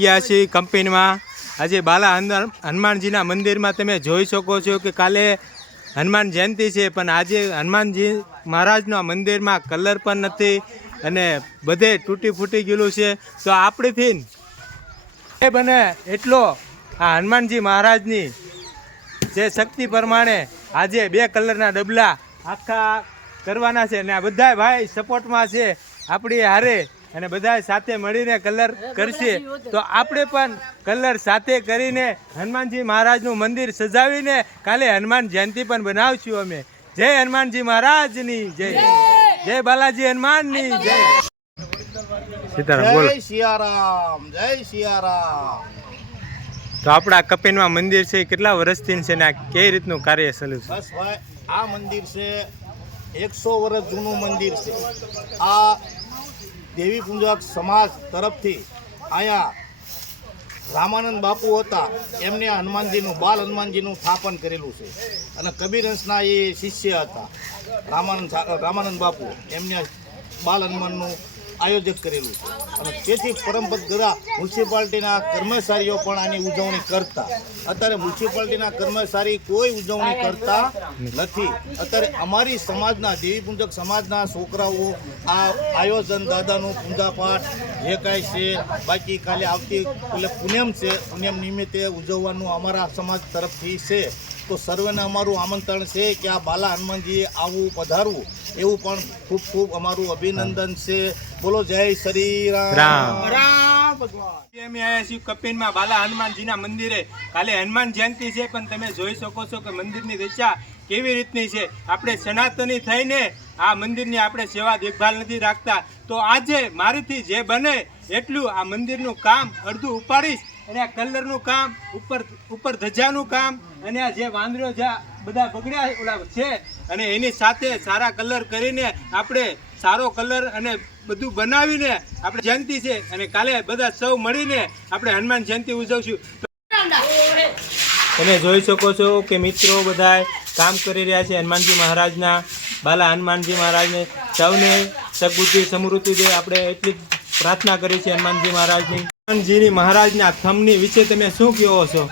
ગયા છીએ કંપનીમાં આજે બાલા હનુમાનજીના મંદિરમાં તમે જોઈ શકો છો કે કાલે હનુમાન જયંતિ છે, પણ આજે હનુમાનજી મહારાજના મંદિરમાં કલર પણ નથી અને બધે તૂટી ફૂટી ગયેલું છે. તો આપણેથી એ બને એટલો આ હનુમાનજી મહારાજની જે શક્તિ પ્રમાણે આજે 2 કલરના ડબલા આખા કરવાના છે અને આ બધા ભાઈ સપોર્ટમાં છે આપણી હારે અને બધા સાથે મળીને કલર કરશે. તો આપણે પણ કલર સાથે કરીને હનુમાનજી મહારાજનું મંદિર સજાવીને કાલે હનુમાન જયંતિ પણ બનાવશું અમે. જય હનુમાનજી મહારાજની જય, જય બાલાજી હનુમાનની જય. સીતારામ બોલો. જય સિયારામ, જય સિયારામ. તો આપણા કપિનમાં મંદિર છે, કેટલા વર્ષથી છે ને આ કઈ રીતનું કાર્ય ચાલુ છે? બસ ભાઈ, આ મંદિર છે 100 વર્ષ જૂનું મંદિર છે. આ દેવી પૂજક સમાજ તરફથી અહીંયા રામાનંદ બાપુ હતા, એમને હનુમાનજીનું બાલ હનુમાનજીનું સ્થાપન કરેલું છે અને કબીરહંસના એ શિષ્ય હતા રામાનંદ બાપુ, એમને બાલ હનુમાનનું આયોજક કરેલું છે અને તેથી પરંપરા મ્યુનિસિપાલિટીના કર્મચારીઓ પણ આની ઉજવણી કરતા. અત્યારે મ્યુનિસિપાલિટીના કર્મચારી કોઈ ઉજવણી કરતા નથી. અત્યારે અમારી સમાજના દેવી પૂજક સમાજના છોકરાઓ આ આયોજન દાદાનું પૂજાપાઠ જે કાંઈ છે, બાકી કાલે આવતી પૂનમ છે, પૂનમ નિમિત્તે ઉજવવાનું અમારા સમાજ તરફથી છે. તો સર્વેને અમારું આમંત્રણ છે કે આ બાલા હનુમાનજીએ આવવું, પધારવું, એવું પણ ખૂબ ખૂબ અમારું અભિનંદન છે. બોલો જય શ્રી રામ ભગવાન. અમે આવ્યા છીએ કપિનમાં બાલા હનુમાનજીના મંદિરે. કાલે હનુમાન જયંતિ છે, પણ તમે જોઈ શકો છો કે મંદિરની દિશા કેવી રીતની છે. આપણે સનાતની થઈને આ મંદિરની આપણે સેવા દેખભાલ નથી રાખતા. તો આજે મારીથી જે બને એટલું આ મંદિરનું કામ અડધું ઉપાડીશ અને આ કલરનું કામ, ઉપર ધજાનું કામ અને આ જે વાંદરો બધા બગડ્યા ઓલા છે અને એની સાથે સારા કલર કરીને આપણે સારો કલર અને બધું બનાવીને આપણે જયંતિ છે અને કાલે બધા સૌ મળીને આપણે હનુમાન જયંતિ ઉજવશું. તમે જોઈ શકો છો કે મિત્રો બધા કામ કરી રહ્યા છે હનુમાનજી મહારાજના, બાલા હનુમાનજી મહારાજને સૌને સદબુદ્ધિ સમૃદ્ધિ દે, આપણે એટલી પ્રાર્થના કરી છે હનુમાનજી મહારાજની. હનુમાનજીની મહારાજના થમની વિશે તમે શું કહો છો?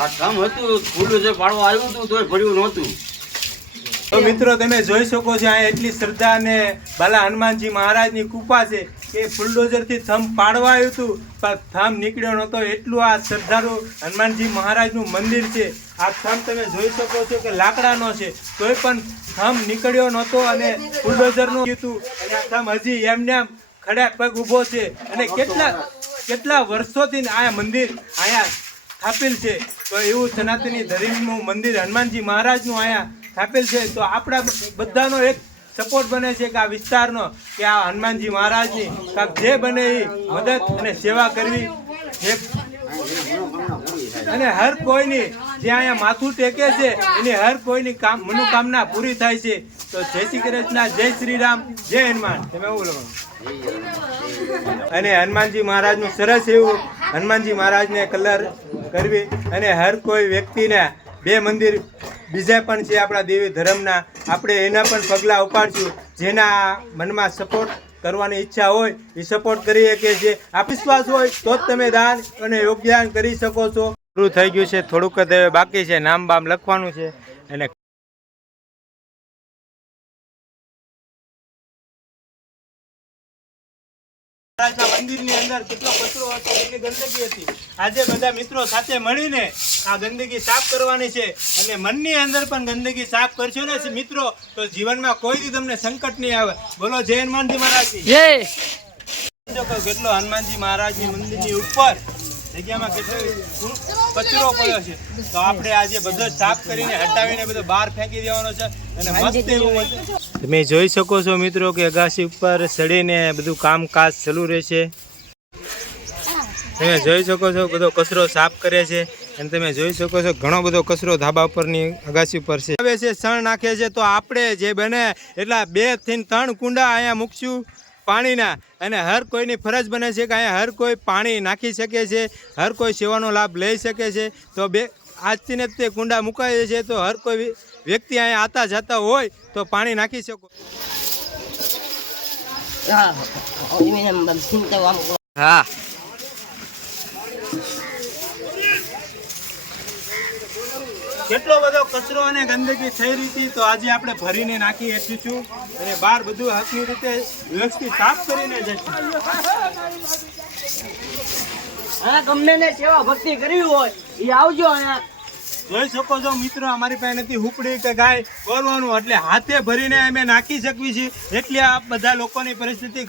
આ થમ હતું, ફૂલું જે પાડવા આવ્યું હતું તોય ભર્યું નહોતું. તો મિત્રો તમે જોઈ શકો છો આ એટલી શ્રદ્ધા અને બાલા હનુમાનજી મહારાજની કૃપા છે કે ફુલડોઝરથી થમ પાડવા આવ્યું હતું પણ થમ નીકળ્યો નહોતો. એટલું આ શ્રદ્ધાળુ હનુમાનજી મહારાજનું મંદિર છે. આ થમ તમે જોઈ શકો છો કે લાકડાનો છે, તોય પણ થમ નીકળ્યો નહોતો અને ફુલડોઝરનું હતું અને આ થમ હજી એમને આમ ખડા પગ ઊભો છે અને કેટલા વર્ષોથી આ મંદિર અહીંયા સ્થાપેલ છે. તો એવું સનાતની ધર્મનું મંદિર હનુમાનજી મહારાજનું અહીંયા સ્થાપેલ છે. તો આપણા બધાનો એક સપોર્ટ બને છે કે આ વિસ્તારનો કે આ હનુમાનજી મહારાજની જે બને એ મદદ અને સેવા કરવી અને હર કોઈની જે અહીંયા માથું ટેકે છે એની હર કોઈની મનોકામના પૂરી થાય છે. તો જય શ્રી કૃષ્ણ, જય શ્રી રામ, જય હનુમાન. તમે એવું બોલો. અને હનુમાનજી મહારાજનું સરસ એવું હનુમાનજી મહારાજને કલર કરવી અને હર કોઈ વ્યક્તિને 2 મંદિર બીજા પણ છે આપણા દેવી ધર્મના, આપણે એના પણ પગલાં ઉપાડશું. જેના મનમાં સપોર્ટ કરવાની ઈચ્છા હોય એ સપોર્ટ કરી શકે છે. આ વિશ્વાસ હોય તો જ તમે દાન અને યોગદાન કરી શકો છો. પૂરું થઈ ગયું છે, થોડુંક જ બાકી છે, નામ બામ લખવાનું છે અને મંદિરની અંદર કેટલો કચરો હતો, કેટલી ગંદકી હતી. આજે બધા મિત્રો સાથે મળીને આ ગંદકી સાફ કરવાની છે અને મનની અંદર પણ ગંદકી સાફ કરશો ને મિત્રો તો જીવનમાં કોઈ તમને સંકટ નહીં આવે. બોલો જય હનુમાનજી મહારાજ જય. કેટલો હનુમાનજી મહારાજની મંદિરની ઉપર જગ્યામાં કેટલો કચરો પડ્યો છે, તો આપણે આજે બધો સાફ કરીને હટાવીને બધો બહાર ફેંકી દેવાનો છે અને મસ્ત એવું. તમે જોઈ શકો છો મિત્રો કે અગાસી ઉપર ચડીને બધું કામકાજ ચાલુ રહેશે. તમે જોઈ શકો છો બધો કચરો સાફ કરે છે અને તમે જોઈ શકો છો ઘણો બધો કચરો ધાબા ઉપરની અગાસી ઉપર છે. આવે છે સણ નાખે છે. તો આપણે જે બને એટલા 2 થી 3 કુંડા અહીંયા મૂકશું પાણીના અને હર કોઈની ફરજ બને છે કે અહીંયા હર કોઈ પાણી નાખી શકે છે, હર કોઈ સેવાનો લાભ લઈ શકે છે. તો આજથી ને તે કુંડા મુકાય છે, તો હર કોઈ વ્યક્તિ અહીંયા આતા જતા હોય તો પાણી નાખી શકો. હા કેટલો બધો કચરો અને ગંદકી થઈ રહી હતી, તો આજે આપણે ભરીને નાખી એસીશું અને બહાર બધું હકની રીતે વ્યવસ્થિત સાફ કરીને જઈશું. અને ગમે ને સેવા ભક્તિ કરવી હોય એ આવજો. અહીંયા જોઈ શકો છો મિત્રો, અમારી પાસે નથી હુપડી કે ગાય બોલવાનું, એટલે હાથે ભરીને અમે નાખી શકવી છીએ. એટલી આ બધા લોકોની પરિસ્થિતિ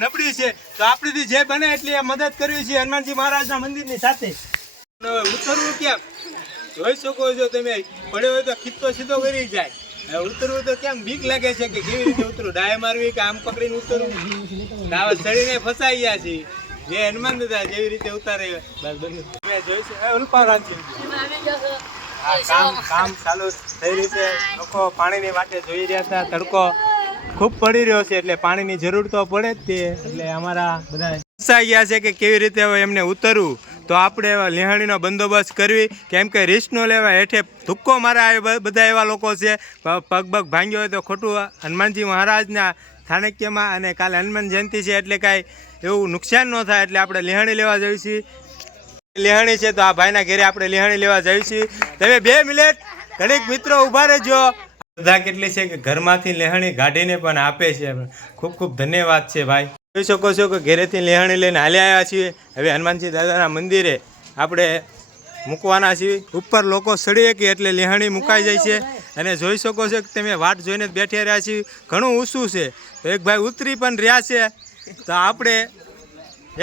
નબળી છે, તો આપણેથી જે બને એટલી મદદ કરવી છે હનુમાનજી મહારાજના મંદિરની સાથે. ઉતરવું કેમ જોઈ શકો છો તમે, પડ્યો હોય તો ખીચતો સીધો કરી જાય. હવે ઉતરવું તો કેમ બીક લાગે છે કે કેવી રીતે ઉતરવું, ડાય મારવી કે આમ પકડીને ઉતરવું. દાવા ચડીને ફસાઈ ગયા છે. જે હનુમાન દાદા જેવી રીતે ઉતારે બસ બધું તમે જોઈશું. ઉલ્પા રાખજો. કામ ચાલુ થઈ રીતે લોકો પાણીની વાટે જોઈ રહ્યા હતા. તડકો ખૂબ પડી રહ્યો છે એટલે પાણીની જરૂર તો પડે જ તે. એટલે અમારા બધા ફસાઈ ગયા છે કે કેવી રીતે હવે એમને ઉતરવું. તો આપણે લેહાણીનો બંદોબસ્ત કરવી, કેમ કે રિસ્ક ન લેવા. હેઠે ધુક્કો મારા બધા એવા લોકો છે, પગ ભાંગ્યો હોય તો ખોટું હનુમાનજી મહારાજના સ્થાનક્યમાં. અને કાલે હનુમાન જયંતિ છે એટલે કાંઈ એવું નુકસાન ન થાય, એટલે આપણે લેહાણી લેવા જઈએ છીએ. લેહાણી છે તો આ ભાઈના ઘરે આપણે લેહાણી લેવા જઈએ છીએ. તમે 2 મિનિટ ઘડીક મિત્રો ઊભા રહેજો. બધા કેટલી છે કે ઘરમાંથી લેહાણી કાઢીને પણ આપે છે. ખૂબ ખૂબ ધન્યવાદ છે ભાઈ. જોઈ શકો છો કે ઘરેથી લેહાણી લઈને હાલ્યા આવ્યા છીએ. હવે હનુમાનજી દાદાના મંદિરે આપણે મૂકવાના છીએ. ઉપર લોકો સડીએ કે એટલે લેહાણી મુકાઈ જાય છે. અને જોઈ શકો છો કે તમે વાટ જોઈને જ બેઠી રહ્યા છીએ. ઘણું ઊંચું છે, તો એક ભાઈ ઉતરી પણ રહ્યા છે. તો આપણે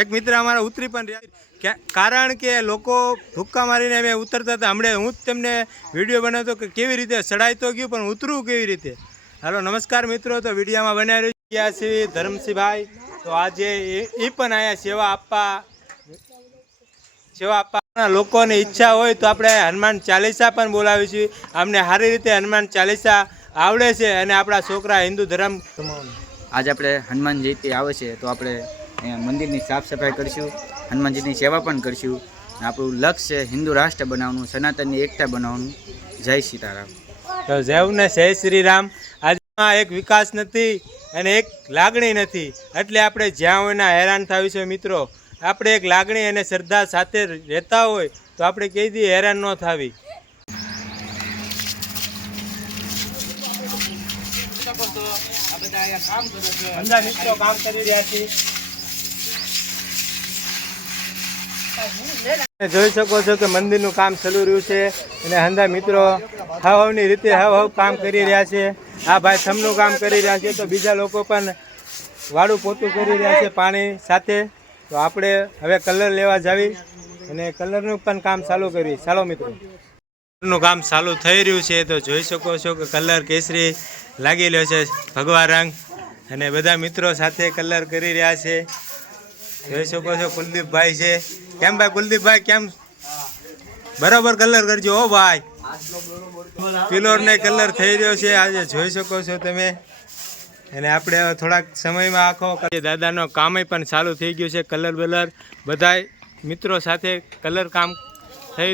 એક મિત્ર અમારા ઉતરી પણ રહ્યા, કારણ કે લોકો ધુક્કા મારીને અમે ઉતરતા હતા. હમણાં હું જ તમને વિડીયો બનાવતો કે કેવી રીતે સડાઈ તો ગયું, પણ ઉતરવું કેવી રીતે. હાલો નમસ્કાર મિત્રો, તો વિડીયોમાં બનાવી રહ્યા છીએ ધરમસિંહભાઈ. તો આજે એ પણ અહીંયા સેવા આપવા લોકોની ઈચ્છા હોય તો આપણે હનુમાન ચાલીસા પણ બોલાવીશું. અમને સારી રીતે હનુમાન ચાલીસા આવડે છે અને આપણા છોકરા હિન્દુ ધર્મ. આજે આપણે હનુમાન જયંતિ આવે છે તો આપણે અહીંયા મંદિરની સાફ સફાઈ કરીશું, હનુમાનજીની સેવા પણ કરીશું. આપણું લક્ષ્ય છે હિન્દુ રાષ્ટ્ર બનાવવાનું, સનાતનની એકતા બનાવવાનું. જય સીતારામ. તો જયને જય શ્રી રામ. આજમાં એક વિકાસ નથી અને એક લાગણી નથી, એટલે આપણે જ્યાં હોય ના હેરાન થવી છે મિત્રો. આપણે એક લાગણી અને શ્રદ્ધા સાથે રહેતા હોય તો આપણે કઈ દી હેરાન ન થવી. મિત્રો કામ કરી રહ્યા છીએ. જોઈ શકો છો કે મંદિરનું કામ ચાલુ રહ્યું છે અને હંદા મિત્રો હવની રીતે હવ કામ કરી રહ્યા છે. આ ભાઈ થમનું કામ કરી રહ્યા છે, તો બીજા લોકો પણ વાડું પોતું કરી રહ્યા છે પાણી સાથે. તો આપણે હવે કલર લેવા જાવી અને કલરનું પણ કામ ચાલુ કરવી. ચાલો મિત્રો, કલરનું કામ ચાલુ થઈ રહ્યું છે. તો જોઈ શકો છો કે કલર કેસરી લાગી રહ્યો છે, ભગવા રંગ, અને બધા મિત્રો સાથે કલર કરી રહ્યા છે. જોઈ શકો છો કુલદીપભાઈ છે. કેમ ભાઈ કુલદીપભાઈ, કેમ બરાબર કલર કરજો હો ભાઈ. પિલોર ને કલર થઈ રહ્યો છે આજે, જોઈ શકો છો તમે. અને આપણે થોડાક સમયમાં આખો દાદાનો કામ પણ ચાલુ થઈ ગયું છે. કલર બલર બધા મિત્રો સાથે કલર કામ થઈ.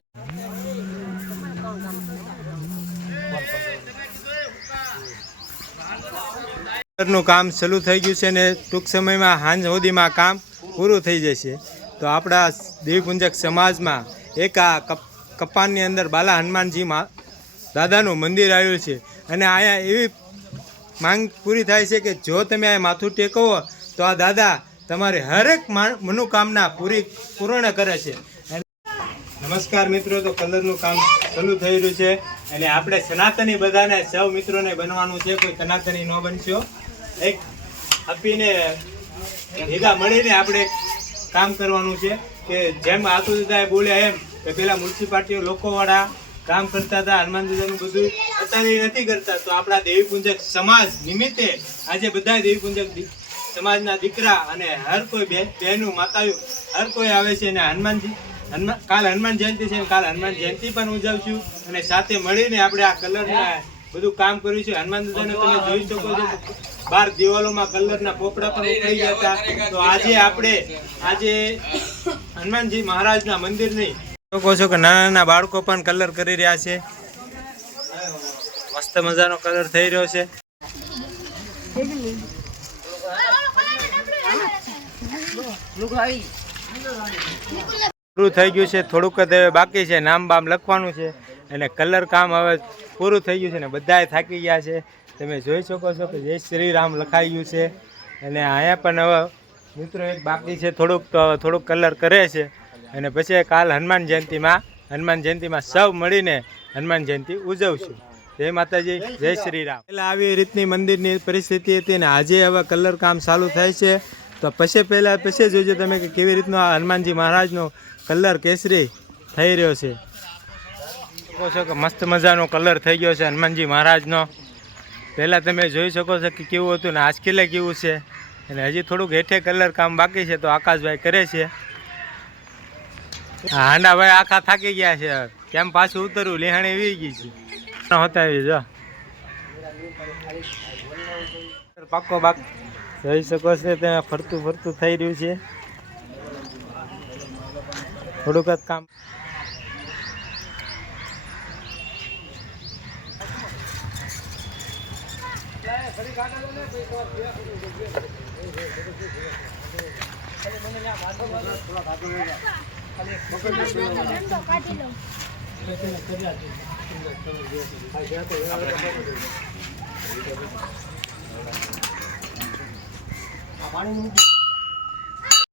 કલરનું કામ ચાલુ થઈ ગયું છે ને ટૂંક સમયમાં સાંજ સુધીમાં કામ પૂરું થઈ જશે. તો આપણા દેવીપુંજક સમાજમાં એક આ કપાનની અંદર બાલા હનુમાનજી દાદાનું મંદિર આવ્યું છે. અને અહીંયા એવી માંગ પૂરી થાય છે કે જો તમે આ માથું ટેકવો તો આ દાદા તમારી હરેક મનોકામના પૂર્ણ કરે છે. નમસ્કાર મિત્રો, તો કલરનું કામ ચાલુ થઈ રહ્યું છે અને આપણે સનાતની બધાને સૌ મિત્રોને બનવાનું છે. કોઈ સનાતની ન બનશો, એક આપીને ભેગા મળીને આપણે કામ કરવાનું છે. કે જેમ આતુ દાદાએ બોલ્યા એમ કે પેલા મ્યુનિસિપાલિટીઓ લોકોવાળા કામ કરતા હતા, હનુમાન દાદાનું બધું અત્યારે નથી કરતા. તો આપણા દેવીપુંજક સમાજ નિમિત્તે આજે બધા દેવીપુંજક સમાજના દીકરા અને હર કોઈ બહેનો માતાઓ હર કોઈ આવે છે. અને કાલ હનુમાન જયંતિ છે, કાલ હનુમાન જયંતિ પણ ઉજવશું અને સાથે મળીને આપણે આ કલરના બધું કામ કર્યું છે. હનુમાન દાદાને તમે જોઈ શકો છો, બહાર દિવાલોમાં કલરના પોપડા પણ ઉતરી ગયા હતા. તો આજે હનુમાનજી મહારાજના મંદિરની શકો છો કે નાના નાના બાળકો પણ કલર કરી રહ્યા છે. મસ્ત મજાનો કલર થઈ રહ્યો છે. પૂરું થઈ ગયું છે, થોડુંક જ હવે બાકી છે, નામ બામ લખવાનું છે અને કલર કામ હવે પૂરું થઈ ગયું છે ને બધાએ થાકી ગયા છે. તમે જોઈ શકો છો કે જય શ્રી રામ લખાઈ ગયું છે અને અહીંયા પણ હવે મિત્રો એક બાકી છે, થોડુંક કલર કરે છે અને પછી કાલ હનુમાન જયંતિમાં સૌ મળીને હનુમાન જયંતિ ઉજવશું. જય માતાજી, જય શ્રી રામ. પહેલાં આવી રીતની મંદિરની પરિસ્થિતિ હતી ને આજે હવે કલર કામ ચાલુ થાય છે. તો પછી જોજો તમે કે કેવી રીતનો આ હનુમાનજી મહારાજનો કલર કેસરી થઈ રહ્યો છે. શકો છો કે મસ્ત મજાનો કલર થઈ ગયો છે હનુમાનજી મહારાજનો. પહેલાં તમે જોઈ શકો છો કે કેવું હતું ને આજકાલે કેવું છે અને હજી થોડુંક હેઠે કલર કામ બાકી છે તો આકાશભાઈ કરે છે. હાંડાભાઈ આખા થાકી ગયા છે, કેમ પાછું ઉતરવું, લેહાણી વી ગઈ છે હોતા આવી જો પાકો બાક જોઈ શકો છો ત્યાં ફરતું થઈ રહ્યું છે. થોડુંક જ કામ પાણી